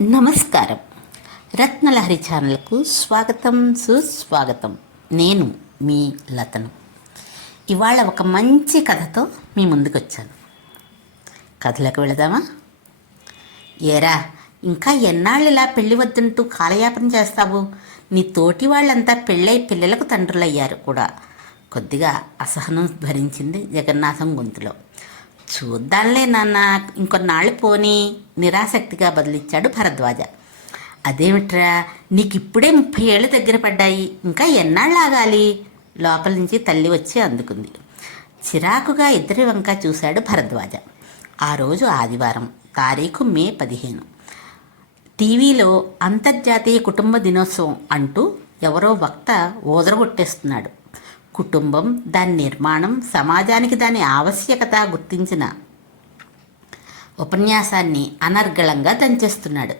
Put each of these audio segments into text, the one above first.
నమస్కారం. రత్నలహరి ఛానల్కు స్వాగతం, సుస్వాగతం. నేను మీ లతను. ఇవాళ ఒక మంచి కథతో మీ ముందుకు వచ్చాను. కథలోకి వెళదామా? ఏరా, ఇంకా ఎన్నాళ్ళు ఇలా పెళ్లి వద్దంటూ కాలయాపన చేస్తావు? నీ తోటి వాళ్ళంతా పెళ్ళై పిల్లలకు తండ్రులయ్యారు కూడా. కొద్దిగా అసహనం భరించింది జగన్నాథం గొంతులో. చూద్దాంలే నాన్న, ఇంకొన్నాళ్ళు పోనీ నిరాసక్తిగా బదిలిచ్చాడు భరద్వాజ. అదేమిట్రా, నీకిప్పుడే 30 ఏళ్ళు దగ్గర పడ్డాయి, ఇంకా ఎన్నాళ్ళు ఆగాలి? లోపల నుంచి తల్లి వచ్చి అందుకుంది. చిరాకుగా ఇద్దరి వంక చూశాడు భరద్వాజ. ఆ రోజు ఆదివారం, తారీఖు మే 15. టీవీలో అంతర్జాతీయ కుటుంబ దినోత్సవం అంటూ ఎవరో వక్త ఓదరగొట్టేస్తున్నాడు. కుటుంబం, దాని నిర్మాణం, సమాజానికి దాని ఆవశ్యకత గుర్తించిన ఉపన్యాసాన్ని అనర్గళంగా దంచేస్తున్నాడు.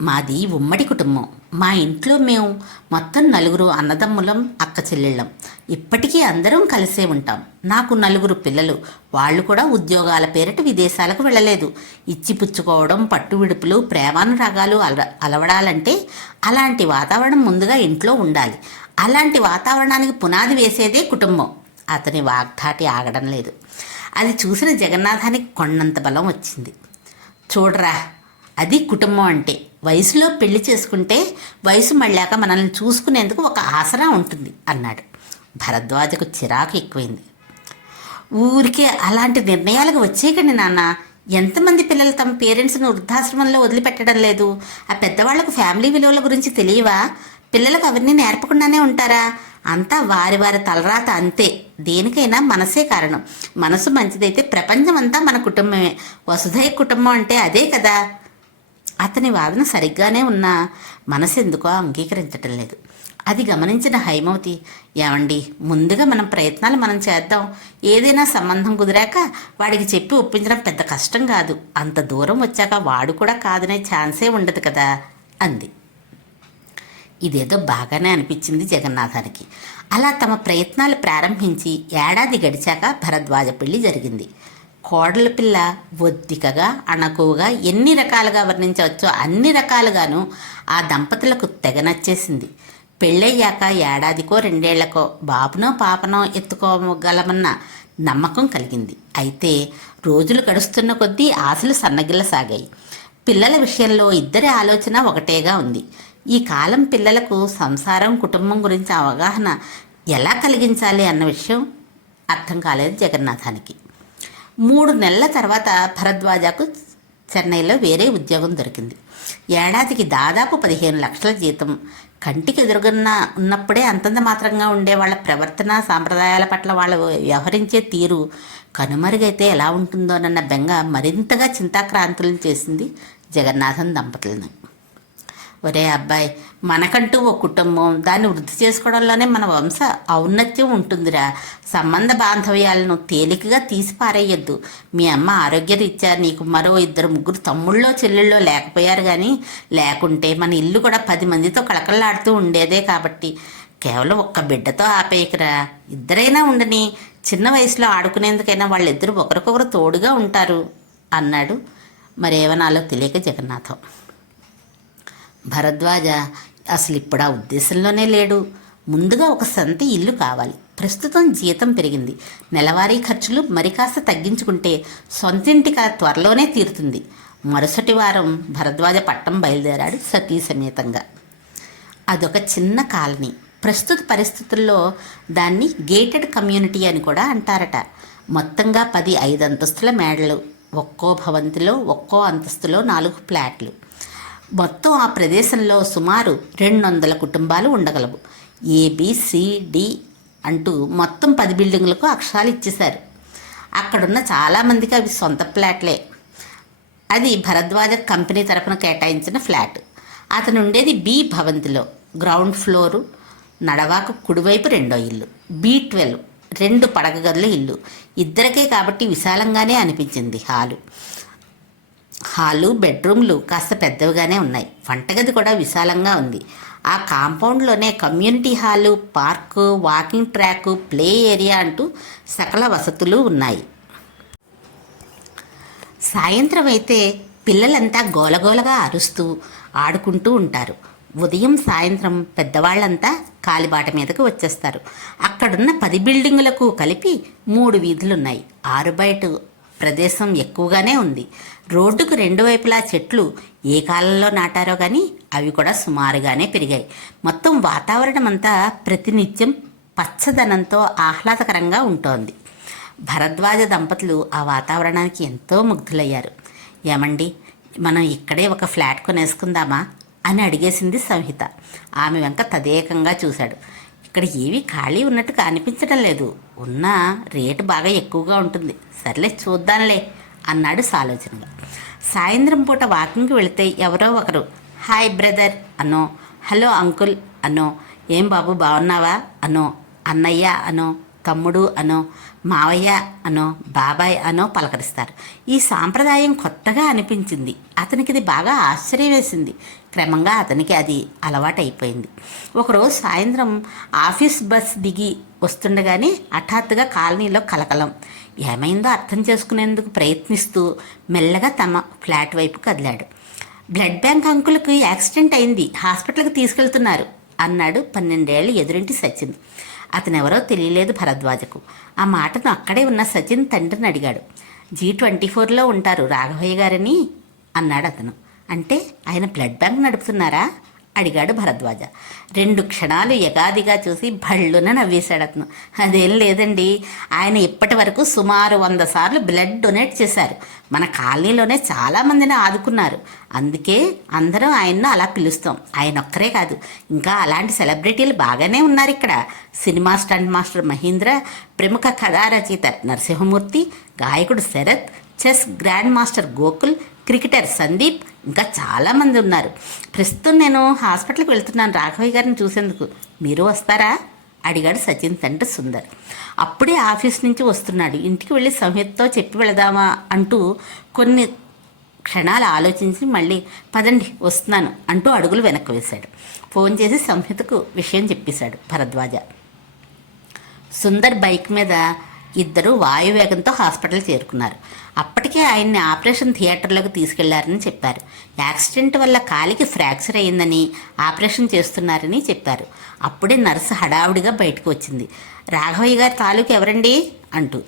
మాది ఉమ్మడి కుటుంబం. మా ఇంట్లో మేము మొత్తం 4 అన్నదమ్ములం, అక్క చెల్లెళ్ళం. ఇప్పటికీ అందరం కలిసే ఉంటాం. నాకు 4 పిల్లలు. వాళ్ళు కూడా ఉద్యోగాల పేరిట విదేశాలకు వెళ్ళలేదు. ఇచ్చిపుచ్చుకోవడం, పట్టు విడుపులు, ప్రేమానురాగాలు అలవడాలంటే అలాంటి వాతావరణం ముందుగా ఇంట్లో ఉండాలి. అలాంటి వాతావరణానికి పునాది వేసేదే కుటుంబం. అతని వాగ్ధాటి ఆగడం లేదు. అది చూసిన జగన్నాథానికి కొండంత బలం వచ్చింది. చూడరా, అది కుటుంబం అంటే. వయసులో పెళ్లి చేసుకుంటే వయసు మళ్ళాక మనల్ని చూసుకునేందుకు ఒక ఆసరా ఉంటుంది అన్నాడు. భరద్వాజకు చిరాకు ఎక్కువైంది. ఊరికే అలాంటి నిర్ణయాలకు వచ్చేయకండి నాన్న. ఎంతమంది పిల్లలు తమ పేరెంట్స్ను వృద్ధాశ్రమంలో వదిలిపెట్టడం లేదు? ఆ పెద్దవాళ్లకు ఫ్యామిలీ విలువల గురించి తెలియవా? పిల్లలకు అవన్నీ నేర్పకుండానే ఉంటారా? అంతా వారి వారి తలరాత అంతే. దేనికైనా మనసే కారణం. మనసు మంచిదైతే ప్రపంచం అంతా మన కుటుంబమే. వసుధైక కుటుంబం అంటే అదే కదా. అతని వాదన సరిగ్గానే ఉన్నా మనసు ఎందుకో అంగీకరించటం లేదు. అది గమనించిన హైమవతి, ఏమండి, ముందుగా ప్రయత్నాలు మనం చేద్దాం. ఏదైనా సంబంధం కుదిరాక వాడికి చెప్పి ఒప్పించడం పెద్ద కష్టం కాదు. అంత దూరం వచ్చాక వాడు కూడా కాదనే ఛాన్సే ఉండదు కదా అంది. ఇదేదో బాగానే అనిపించింది జగన్నాథానికి. అలా తమ ప్రయత్నాలు ప్రారంభించి ఏడాది గడిచాక భరద్వాజ పెళ్లి జరిగింది. కోడల పిల్ల ఒద్దికగా, అణకువగా, ఎన్ని రకాలుగా వర్ణించవచ్చో అన్ని రకాలుగాను ఆ దంపతులకు తెగ నచ్చేసింది. పెళ్ళయ్యాక ఏడాదికో 2 ఏళ్లకో బాబునో పాపనో ఎత్తుకోగలమన్న నమ్మకం కలిగింది. అయితే రోజులు గడుస్తున్న కొద్దీ ఆశలు సన్నగిల్లసాగాయి. పిల్లల విషయంలో ఇద్దరి ఆలోచన ఒకటేగా ఉంది. ఈ కాలం పిల్లలకు సంసారం, కుటుంబం గురించి అవగాహన ఎలా కలిగించాలి అన్న విషయం అర్థం కాలేదు జగన్నాథానికి. 3 నెలల తర్వాత భరద్వాజకు చెన్నైలో వేరే ఉద్యోగం దొరికింది. ఏడాదికి దాదాపు 15 లక్షల జీతం. కంటికి ఉన్నప్పుడే అంతంత మాత్రంగా ఉండే వాళ్ళ ప్రవర్తన, సాంప్రదాయాల పట్ల వాళ్ళు వ్యవహరించే తీరు కనుమరుగైతే ఎలా ఉంటుందోనన్న బెంగ మరింతగా చింతాక్రాంతులను చేసింది జగన్నాథన్ దంపతులను. ఒరే అబ్బాయి, మనకంటూ ఓ కుటుంబం, దాన్ని వృద్ధి చేసుకోవడంలోనే మన వంశ ఔన్నత్యం ఉంటుందిరా. సంబంధ బాంధవ్యాలను తేలికగా తీసి పారేయొద్దు. మీ అమ్మ ఆరోగ్యరీత్యా నీకు మరో 2-3 తమ్ముళ్ళో చెల్లెళ్ళో లేకపోయారు, కానీ లేకుంటే మన ఇల్లు కూడా 10 మందితో కళకళలాడుతూ ఉండేదే. కాబట్టి కేవలం ఒక్క బిడ్డతో ఆపేయకురా. ఇద్దరైనా ఉండని. చిన్న వయసులో ఆడుకునేందుకైనా వాళ్ళిద్దరూ ఒకరికొకరు తోడుగా ఉంటారు అన్నాడు. మరేమనాలో తెలియక జగన్నాథం. భరద్వాజ అసలు ఇప్పుడు ఆ ఉద్దేశంలోనే లేడు. ముందుగా ఒక సొంత ఇల్లు కావాలి. ప్రస్తుతం జీతం పెరిగింది. నెలవారీ ఖర్చులు మరి కాస్త తగ్గించుకుంటే సొంతింటి కల త్వరలోనే తీరుతుంది. మరుసటి వారం భరద్వాజ పట్టం బయలుదేరాడు సతీ సమేతంగా. అదొక చిన్న కాలనీ. ప్రస్తుత పరిస్థితుల్లో దాన్ని గేటెడ్ కమ్యూనిటీ అని కూడా అంటారట. మొత్తంగా 10 5 అంతస్తుల మేడలు. ఒక్కో భవంతిలో ఒక్కో అంతస్తులో 4 ఫ్లాట్లు. మొత్తం ఆ ప్రదేశంలో సుమారు 200 కుటుంబాలు ఉండగలవు. ABCD అంటూ మొత్తం 10 బిల్డింగులకు అక్షరాలు ఇచ్చేశారు. అక్కడున్న చాలామందికి అవి సొంత ఫ్లాట్లే. అది భరద్వాజ కంపెనీ తరఫున కేటాయించిన ఫ్లాట్. అతను ఉండేది B భవంతిలో, గ్రౌండ్ ఫ్లోరు. నడవాకు కుడివైపు 2వ ఇల్లు. B12 2 పడక గదుల ఇల్లు. ఇద్దరికే కాబట్టి విశాలంగానే అనిపించింది. హాలు, బెడ్రూమ్లు కాస్త పెద్దవిగానే ఉన్నాయి. వంటగది కూడా విశాలంగా ఉంది. ఆ కాంపౌండ్లోనే community hall, park, walking track, play area అంటూ సకల వసతులు ఉన్నాయి. సాయంత్రం అయితే పిల్లలంతా గోలగోలగా అరుస్తూ ఆడుకుంటూ ఉంటారు. ఉదయం సాయంత్రం పెద్దవాళ్ళంతా కాలిబాట మీదకు వచ్చేస్తారు. అక్కడున్న 10 బిల్డింగులకు కలిపి 3 వీధులున్నాయి. ఆరుబయట ప్రదేశం ఎక్కువగానే ఉంది. రోడ్డుకు 2 వైపులా చెట్లు ఏ కాలంలో నాటారో కానీ అవి కూడా సుమారుగానే పెరిగాయి. మొత్తం వాతావరణం అంతా ప్రతినిత్యం పచ్చదనంతో ఆహ్లాదకరంగా ఉంటోంది. భరద్వాజ దంపతులు ఆ వాతావరణానికి ఎంతో ముగ్ధులయ్యారు. ఏమండి, మనం ఇక్కడే ఒక ఫ్లాట్ కొనేసుకుందామా అని అడిగేసింది సంహిత. ఆమె వెంక తదేకంగా చూశాడు. ఇక్కడ ఏవి ఖాళీ ఉన్నట్టు కనిపించడం లేదు. ఉన్న రేటు బాగా ఎక్కువగా ఉంటుంది. సర్లే చూద్దాంలే అన్నాడు సాలోచనగా. సాయంత్రం పూట వాకింగ్కి వెళితే ఎవరో ఒకరు హాయ్ బ్రదర్ అనో, హలో అంకుల్ అనో, ఏం బాబు బాగున్నావా అనో, అన్నయ్య అనో, తమ్ముడు అనో, మావయ్య అనో, బాబాయ్ అనో పలకరిస్తారు. ఈ సాంప్రదాయం కొత్తగా అనిపించింది. అతనికి ఇది బాగా ఆశ్చర్యం వేసింది. క్రమంగా అతనికి అది అలవాటైపోయింది. ఒకరోజు సాయంత్రం ఆఫీస్ బస్ దిగి వస్తుండగానే హఠాత్తుగా కాలనీలో కలకలం. ఏమైందో అర్థం చేసుకునేందుకు ప్రయత్నిస్తూ మెల్లగా తమ ఫ్లాట్ వైపు కదిలాడు. బ్లడ్ బ్యాంక్ అంకుల్కి యాక్సిడెంట్ అయింది, హాస్పిటల్కి తీసుకెళ్తున్నారు అన్నాడు 12 ఏళ్ళ ఎదురింటి సచిన్. అతనెవరో తెలియలేదు భరద్వాజకు. ఆ మాటను అక్కడే ఉన్న సచిన్ తండ్రిని అడిగాడు. G24లో ఉంటారు రాఘవయ్య గారని అన్నాడు అతను. అంటే ఆయన బ్లడ్ బ్యాంక్ నడుపుతున్నారా అడిగాడు భరద్వాజ. 2 క్షణాలు యగాదిగా చూసి భళ్ళున నవ్వేశాడు అతను. అదేం లేదండి, ఆయన ఇప్పటి వరకు సుమారు 100 సార్లు బ్లడ్ డొనేట్ చేశారు. మన కాలనీలోనే చాలామందిని ఆదుకున్నారు. అందుకే అందరం ఆయన్ను అలా పిలుస్తాం. ఆయన ఒక్కరే కాదు, ఇంకా అలాంటి సెలబ్రిటీలు బాగానే ఉన్నారు ఇక్కడ. సినిమా స్టంట్ మాస్టర్ మహేంద్ర, ప్రముఖ కథా రచయిత నరసింహమూర్తి, గాయకుడు Sarath, chess grand master Gokul, cricketer Sandeep, ఇంకా చాలామంది ఉన్నారు. ప్రస్తుతం నేను హాస్పిటల్కి వెళ్తున్నాను రాఘవయ్య గారిని చూసేందుకు. మీరు వస్తారా అడిగాడు సచిన్ తండ్రి సుందర్. అప్పుడే ఆఫీస్ నుంచి వస్తున్నాడు. ఇంటికి వెళ్ళి సంహితతో చెప్పి వెళదామా అంటూ కొన్ని క్షణాలు ఆలోచించి మళ్ళీ పదండి వస్తున్నాను అంటూ అడుగులు వెనక్కి వేశాడు. ఫోన్ చేసి సంహితకు విషయం చెప్పేశాడు భరద్వాజ. సుందర్ బైక్ మీద ఇద్దరు వాయువేగంతో హాస్పిటల్ చేరుకున్నారు. అప్పటికే ఆయన్ని ఆపరేషన్ థియేటర్లోకి తీసుకెళ్లారని చెప్పారు. యాక్సిడెంట్ వల్ల కాలికి ఫ్రాక్చర్ అయిందని ఆపరేషన్ చేస్తున్నారని చెప్పారు. అప్పుడే నర్సు హడావుడిగా బయటకు వచ్చింది. రాఘవయ్య గారి తాలూకు ఎవరండి అంటూ.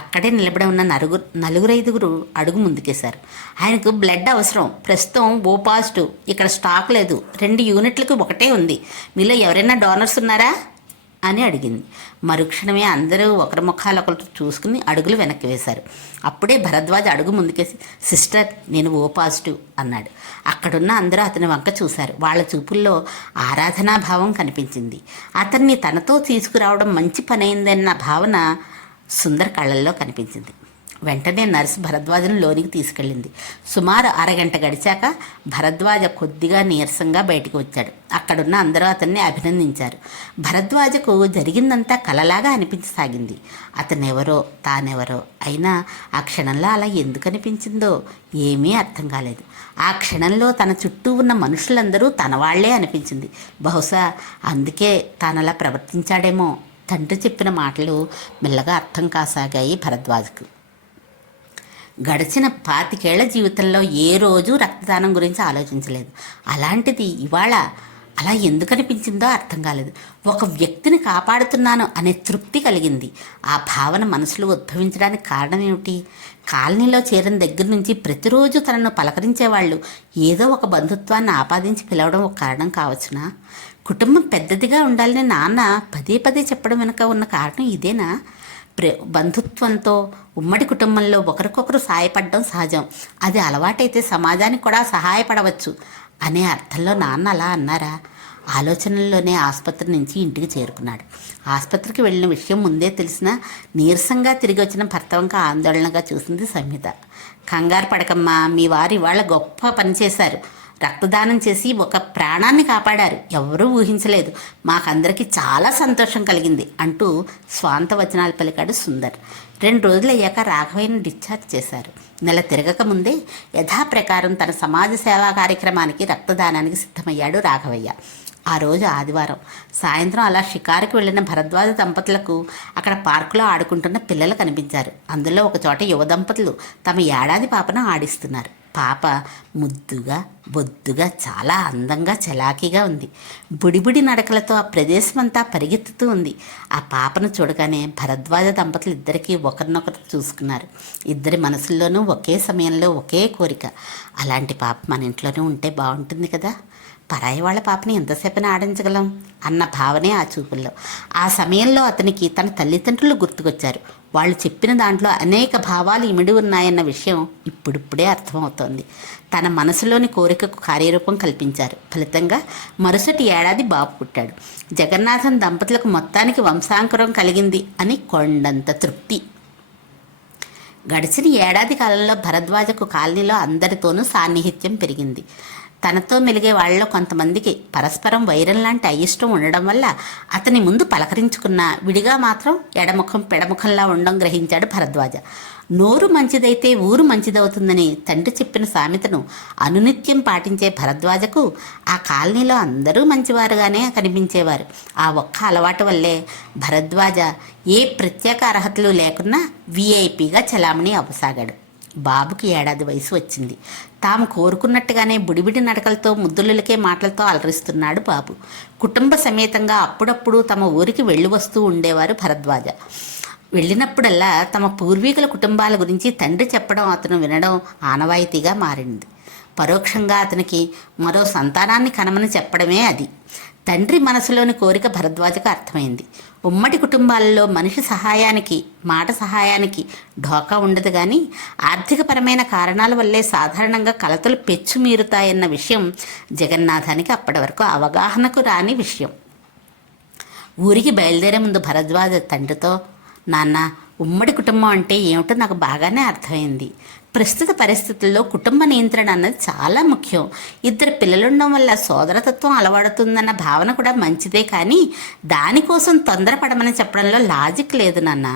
అక్కడే నిలబడి ఉన్న 4-5 అడుగు ముందుకేశారు. ఆయనకు బ్లడ్ అవసరం. ప్రస్తుతం O పాజిటివ్. ఇక్కడ స్టాక్ లేదు. 2 యూనిట్లకు ఒకటే ఉంది. మీలో ఎవరైనా డోనర్స్ ఉన్నారా అని అడిగింది. మరుక్షణమే అందరూ ఒకరి ముఖాలొకరు చూసుకుని అడుగులు వెనక్కి వేశారు. అప్పుడే భరద్వాజ్ అడుగు ముందుకేసి సిస్టర్ నేను O పాజిటివ్ అన్నాడు. అక్కడున్న అందరూ అతని వంక చూశారు. వాళ్ళ చూపుల్లో ఆరాధనాభావం కనిపించింది. అతన్ని తనతో తీసుకురావడం మంచి పనైందన్న భావన సుందర్ కళ్ళల్లో కనిపించింది. వెంటనే నర్సు భరద్వాజను లోనికి తీసుకెళ్ళింది. సుమారు అరగంట గడిచాక భరద్వాజ కొద్దిగా నీరసంగా బయటకు వచ్చాడు. అక్కడున్న అందరూ అతన్ని అభినందించారు. భరద్వాజకు జరిగిందంతా కలలాగా అనిపించసాగింది. అతనెవరో తానెవరో అయినా ఆ క్షణంలో అలా ఎందుకు అనిపించిందో ఏమీ అర్థం కాలేదు. ఆ క్షణంలో తన చుట్టూ ఉన్న మనుషులందరూ తన వాళ్లే అనిపించింది. బహుశా అందుకే తానలా ప్రవర్తించాడేమో. తండ్రి చెప్పిన మాటలు మెల్లగా అర్థం కాసాగాయి భరద్వాజకు. గడిచిన 25 ఏళ్ల జీవితంలో ఏ రోజు రక్తదానం గురించి ఆలోచించలేదు. అలాంటిది ఇవాళ అలా ఎందుకు అనిపించిందో అర్థం కాలేదు. ఒక వ్యక్తిని కాపాడుతున్నాను అనే తృప్తి కలిగింది. ఆ భావన మనసులో ఉద్భవించడానికి కారణం ఏమిటి? కాలనీలో చేరిన దగ్గర నుంచి ప్రతిరోజు తనను పలకరించేవాళ్ళు ఏదో ఒక బంధుత్వాన్ని ఆపాదించి పిలవడం ఒక కారణం కావచ్చునా? కుటుంబం పెద్దదిగా ఉండాలని నాన్న పదే చెప్పడం వెనుక ఉన్న కారణం ఇదేనా? బంధుత్వంతో ఉమ్మడి కుటుంబంలో ఒకరికొకరు సహాయపడడం సహజం. అది అలవాటైతే సమాజానికి కూడా సహాయపడవచ్చు అనే అర్థంలో నాన్న అలా అన్నారా? ఆలోచనల్లోనే ఆసుపత్రి నుంచి ఇంటికి చేరుకున్నాడు. ఆసుపత్రికి వెళ్ళిన విషయం ముందే తెలిసినా నీరసంగా తిరిగి వచ్చిన భర్త వంక ఆందోళనగా చూసింది సంహిత. కంగారు పడకమ్మా, మీ వారు ఇవాళ గొప్ప పని చేశారు. రక్తదానం చేసి ఒక ప్రాణాన్ని కాపాడారు. ఎవరూ ఊహించలేదు. మాకందరికీ చాలా సంతోషం కలిగింది అంటూ స్వాంత వచనాలు పలికాడు సుందర్. 2 రోజులు అయ్యాక రాఘవయ్యను డిశ్చార్జ్ చేశారు. నెల తిరగక ముందే యథాప్రకారం తన సమాజ సేవా కార్యక్రమానికి రక్తదానానికి సిద్ధమయ్యాడు రాఘవయ్య. ఆ రోజు ఆదివారం సాయంత్రం అలా షికారుకు వెళ్ళిన భరద్వాజ దంపతులకు అక్కడ పార్కులో ఆడుకుంటున్న పిల్లలు కనిపించారు. అందులో ఒక చోట యువ దంపతులు తమ ఏడాది పాపను ఆడిస్తున్నారు. పాప ముద్దుగా బొద్దుగా చాలా అందంగా చలాకీగా ఉంది. బుడిబుడి నడకలతో ఆ ప్రదేశమంతా పరిగెత్తుతూ ఉంది. ఆ పాపను చూడగానే భరద్వాజ దంపతులు ఇద్దరికీ ఒకరినొకరు చూసుకున్నారు. ఇద్దరి మనసుల్లోనూ ఒకే సమయంలో ఒకే కోరిక, అలాంటి పాప మన ఇంట్లోనే ఉంటే బాగుంటుంది కదా, పరాయి వాళ్ళ పాపని ఎంతసేపని ఆడించగలం అన్న భావనే ఆ చూపుల్లో. ఆ సమయంలో అతనికి తన తల్లిదండ్రులు గుర్తుకొచ్చారు. వాళ్ళు చెప్పిన దాంట్లో అనేక భావాలు ఇమిడి ఉన్నాయన్న విషయం ఇప్పుడిప్పుడే అర్థమవుతోంది. తన మనసులోని కోరికకు కార్యరూపం కల్పించారు. ఫలితంగా మరుసటి ఏడాది బాబు పుట్టాడు. జగన్నాథన్ దంపతులకు మొత్తానికి వంశాంకురం కలిగింది అని కొండంత తృప్తి. గడిచిన ఏడాది కాలంలో భరద్వాజకు కాలనీలో అందరితోనూ సాన్నిహిత్యం పెరిగింది. తనతో మెలిగే వాళ్ళలో కొంతమందికి పరస్పరం వైరం లాంటి అయిష్టం ఉండడం వల్ల అతని ముందు పలకరించుకున్న విడిగా మాత్రం ఎడముఖం పెడముఖంలా ఉండడం గ్రహించాడు భరద్వాజ. నోరు మంచిదైతే ఊరు మంచిదవుతుందని తండ్రి చెప్పిన సామెతను అనునిత్యం పాటించే భరద్వాజకు ఆ కాలనీలో అందరూ మంచివారుగానే కనిపించేవారు. ఆ ఒక్క అలవాటు వల్లే భరద్వాజ ఏ ప్రత్యేక అర్హతలు లేకున్నా విఐపిగా చలామణి అవ్వసాగాడు. బాబుకి ఏడాది వయసు వచ్చింది. తాము కోరుకున్నట్టుగానే బుడిబిడి నడకలతో ముద్దులకే మాటలతో అలరిస్తున్నాడు బాబు. కుటుంబ సమేతంగా అప్పుడప్పుడు తమ ఊరికి వెళ్ళి వస్తూ ఉండేవారు భరద్వాజ. వెళ్ళినప్పుడల్లా తమ పూర్వీకుల కుటుంబాల గురించి తండ్రి చెప్పడం అతను వినడం ఆనవాయితీగా మారింది. పరోక్షంగా అతనికి మరో సంతానాన్ని కనమని చెప్పడమే అది. తండ్రి మనసులోని కోరిక భరద్వాజకు అర్థమైంది. ఉమ్మడి కుటుంబాలలో మనిషి సహాయానికి మాట సహాయానికి ఢోకా ఉండదు, కానీ ఆర్థికపరమైన కారణాల వల్లే సాధారణంగా కలతలు పెచ్చుమీరుతాయన్న విషయం జగన్నాథానికి అప్పటి వరకు అవగాహనకు రాని విషయం. ఊరికి బయలుదేరే ముందు భరద్వాజ తండ్రితో, నాన్న, ఉమ్మడి కుటుంబం అంటే ఏమిటో నాకు బాగానే అర్థమైంది. ప్రస్తుత పరిస్థితుల్లో కుటుంబ నియంత్రణ అన్నది చాలా ముఖ్యం. ఇద్దరు పిల్లలుండడం వల్ల సోదరతత్వం అలవడుతుందన్న భావన కూడా మంచిదే, కానీ దానికోసం తొందరపడమని చెప్పడంలో లాజిక్ లేదు నాన్న.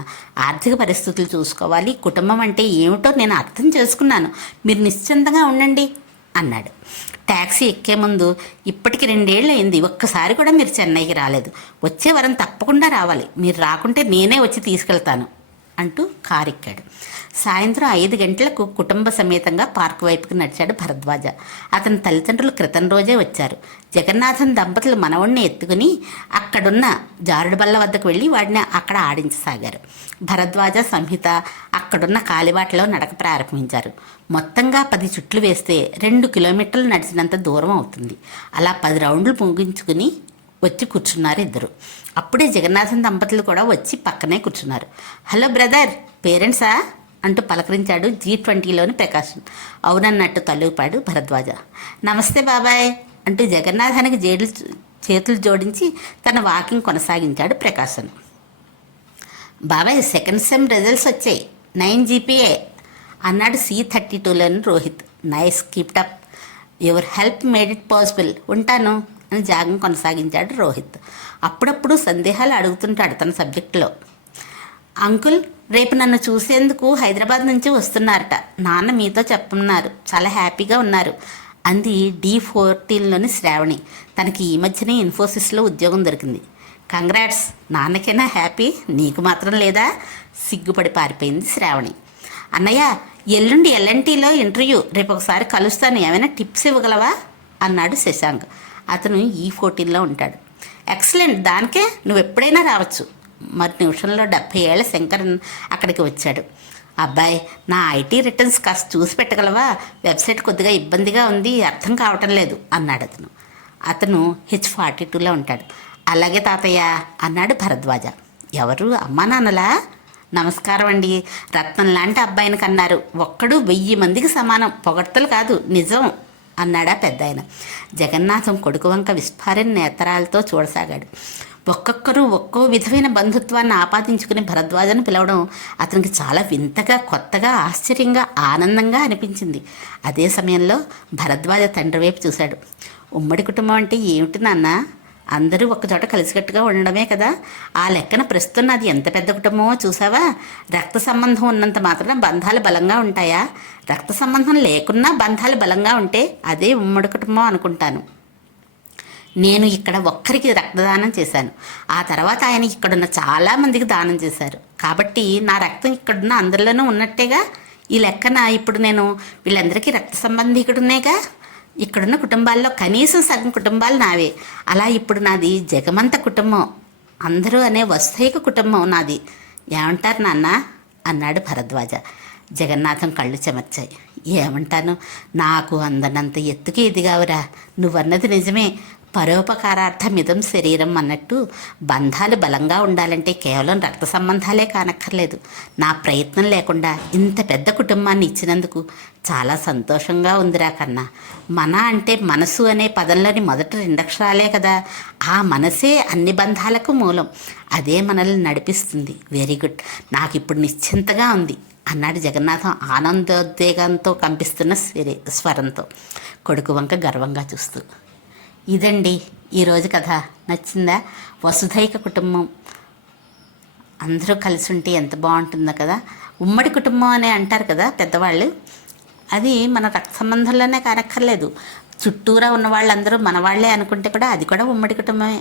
ఆర్థిక పరిస్థితులు చూసుకోవాలి. కుటుంబం అంటే ఏమిటో నేను అర్థం చేసుకున్నాను. మీరు నిశ్చింతంగా ఉండండి అన్నాడు. ట్యాక్సీ ఎక్కే ముందు, ఇప్పటికి 2 ఏళ్ళు అయింది, ఒక్కసారి కూడా మీరు చెన్నైకి రాలేదు. వచ్చే వారం తప్పకుండా రావాలి. మీరు రాకుంటే నేనే వచ్చి తీసుకెళ్తాను అంటూ కారు ఎక్కాడు. సాయంత్రం 5 గంటలకు కుటుంబ సమేతంగా పార్క్ వైపుకి నడిచాడు భరద్వాజ. అతని తల్లిదండ్రులు క్రితం రోజే వచ్చారు. జగన్నాథన్ దంపతులు మనవణ్ణి ఎత్తుకుని అక్కడున్న జారుడు బల్ల వద్దకు వెళ్ళి వాడిని అక్కడ ఆడించసాగారు. భరద్వాజ, సంహిత అక్కడున్న కాలిబాటలో నడక ప్రారంభించారు. మొత్తంగా 10 చుట్లు వేస్తే 2 కిలోమీటర్లు నడిచినంత దూరం అవుతుంది. అలా 10 రౌండ్లు ముగించుకుని వచ్చి కూర్చున్నారు ఇద్దరు. అప్పుడే జగన్నాథన్ దంపతులు కూడా వచ్చి పక్కనే కూర్చున్నారు. హలో బ్రదర్, పేరెంట్సా అంటూ పలకరించాడు G20లోని ప్రకాశం. అవునన్నట్టు తలూపాడు భరద్వాజ. నమస్తే బాబాయ్ అంటూ జగన్నాథానికి చేతులు జోడించి తన వాకింగ్ కొనసాగించాడు ప్రకాశం. బాబాయ్, సెకండ్ సెమ్ రిజల్ట్స్ వచ్చాయి, 9 GPA అన్నాడు C32లోని Rohit. Nice, keep up, your help made it possible, ఉంటాను అని జాగం కొనసాగించాడు రోహిత్. అప్పుడప్పుడు సందేహాలు అడుగుతుంటాడు తన సబ్జెక్టులో. అంకుల్, రేపు నన్ను చూసేందుకు హైదరాబాద్ నుంచి వస్తున్నారట. నాన్న మీతో చెప్పమన్నారు, చాలా హ్యాపీగా ఉన్నారు అంది D14లోని శ్రావణి. తనకి ఈ మధ్యనే ఇన్ఫోసిస్లో ఉద్యోగం దొరికింది. కంగ్రాట్స్, నాన్నకైనా హ్యాపీ, నీకు మాత్రం లేదా? సిగ్గుపడి పారిపోయింది శ్రావణి. అన్నయ్య, ఎల్లుండి LNTలో ఇంటర్వ్యూ, రేపు ఒకసారి కలుస్తాను, ఏమైనా టిప్స్ ఇవ్వగలవా అన్నాడు శశాంక్. అతను E14లో ఉంటాడు. ఎక్సలెంట్, దానికే నువ్వు ఎప్పుడైనా రావచ్చు. మరి నిమిషంలో 70 ఏళ్ల శంకరన్ అక్కడికి వచ్చాడు. అబ్బాయి, నా IT రిటర్న్స్ కాస్త చూసి పెట్టగలవా? వెబ్సైట్ కొద్దిగా ఇబ్బందిగా ఉంది, అర్థం కావటం లేదు అన్నాడు అతను. అతను H42లో ఉంటాడు. అలాగే తాతయ్య అన్నాడు భరద్వాజ. ఎవరు, అమ్మా నాన్నలా? నమస్కారం అండి, రత్నం లాంటి అబ్బాయిని కన్నారు, ఒక్కడు 1000 మందికి సమానం, పొగడ్తలు కాదు, నిజం అన్నాడా పెద్దాయన. జగన్నాథం కొడుకు వంక విస్ఫారణ నేత్రాలతో చూడసాగాడు. ఒక్కొక్కరు ఒక్కో విధమైన బంధుత్వాన్ని ఆపాదించుకుని భరద్వాజను పిలవడం అతనికి చాలా వింతగా, కొత్తగా, ఆశ్చర్యంగా, ఆనందంగా అనిపించింది. అదే సమయంలో భరద్వాజ తండ్రి వైపు చూశాడు. ఉమ్మడి కుటుంబం అంటే ఏమిటి నాన్న? అందరూ ఒక్కచోట కలిసికట్టుగా ఉండడమే కదా. ఆ లెక్కన ప్రస్తుతం అది ఎంత పెద్ద కుటుంబమో చూసావా? రక్త సంబంధం ఉన్నంత మాత్రాన బంధాలు బలంగా ఉంటాయా? రక్త సంబంధం లేకున్నా బంధాలు బలంగా ఉంటే అదే ఉమ్మడి కుటుంబం అనుకుంటాను. నేను ఇక్కడ ఒక్కరికి రక్తదానం చేశాను, ఆ తర్వాత ఆయన ఇక్కడున్న చాలామందికి దానం చేశారు. కాబట్టి నా రక్తం ఇక్కడున్న అందరిలోనూ ఉన్నట్టేగా. ఈ లెక్కన ఇప్పుడు నేను వీళ్ళందరికీ రక్త సంబంధికుడునేగా. ఇక్కడున్న కుటుంబాల్లో కనీసం సగం కుటుంబాలు నావే. అలా ఇప్పుడు నాది జగమంత కుటుంబం, అందరూ అనే వసుధైక కుటుంబం నాది. ఏమంటారు నాన్న అన్నాడు భరద్వాజ. జగన్నాథం కళ్ళు చెమర్చాయి. ఏమంటాను, నాకు అందనంత ఎత్తుకి ఎదిగావురా. నువ్వన్నది నిజమే. పరోపకారార్థం ఇదం శరీరం అన్నట్టు బంధాలు బలంగా ఉండాలంటే కేవలం రక్త సంబంధాలే కానక్కర్లేదు. నా ప్రయత్నం లేకుండా ఇంత పెద్ద కుటుంబాన్ని ఇచ్చినందుకు చాలా సంతోషంగా ఉందిరా కన్నా. మన అంటే మనసు అనే పదంలోని మొదటి రెండక్షరాలే కదా. ఆ మనసే అన్ని బంధాలకు మూలం. అదే మనల్ని నడిపిస్తుంది. వెరీ గుడ్, నాకు ఇప్పుడు నిశ్చింతగా ఉంది అన్నాడు జగన్నాథం ఆనందోద్వేగంతో కంపిస్తున్న స్వరంతో, కొడుకు వంక గర్వంగా చూస్తూ. ఇదండి ఈరోజు కథ. నచ్చిందా? వసుధైక కుటుంబం అందరూ కలిసి ఉంటే ఎంత బాగుంటుందో కదా. ఉమ్మడి కుటుంబం అని అంటారు కదా పెద్దవాళ్ళు. అది మన రక్త సంబంధంలోనే కానక్కర్లేదు. చుట్టూరా ఉన్న వాళ్ళందరూ మన వాళ్ళే అనుకుంటే కూడా అది కూడా ఉమ్మడి కుటుంబమే.